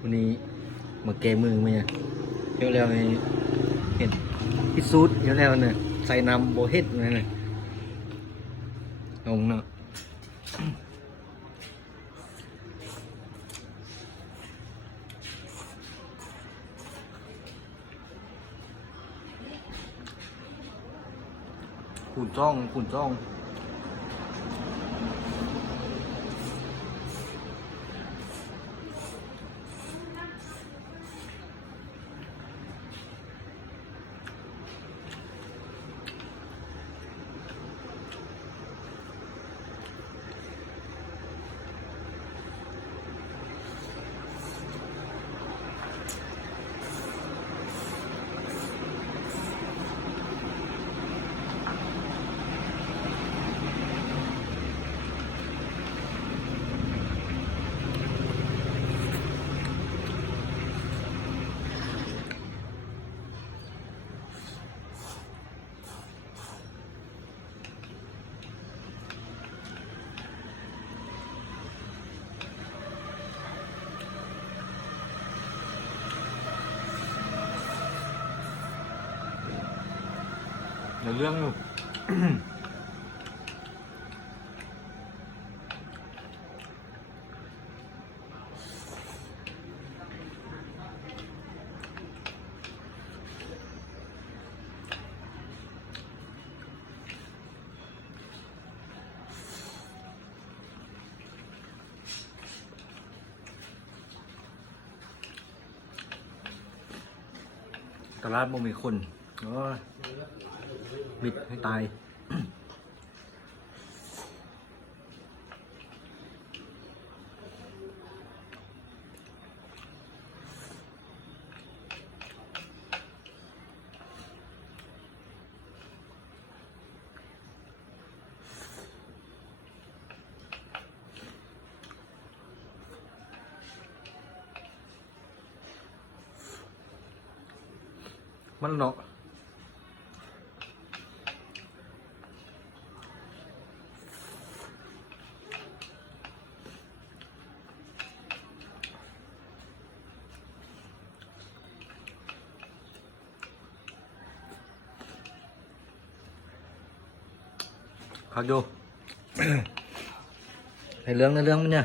วันนี้มาแก้มือมาเนี่ยเดี๋ยวแล้วเห็นพิสูจน์เดี๋ยวแล้วเนี่ยใส่น้ำโบเฮ็ดเลยเนี่ยลงเนาะขุ่นจ้องในเรื่องอยู่ ตลาดบ่มีคนบิดให้ตาย มันเนาะคักอยู่ ในเรื่องมันเนี่ย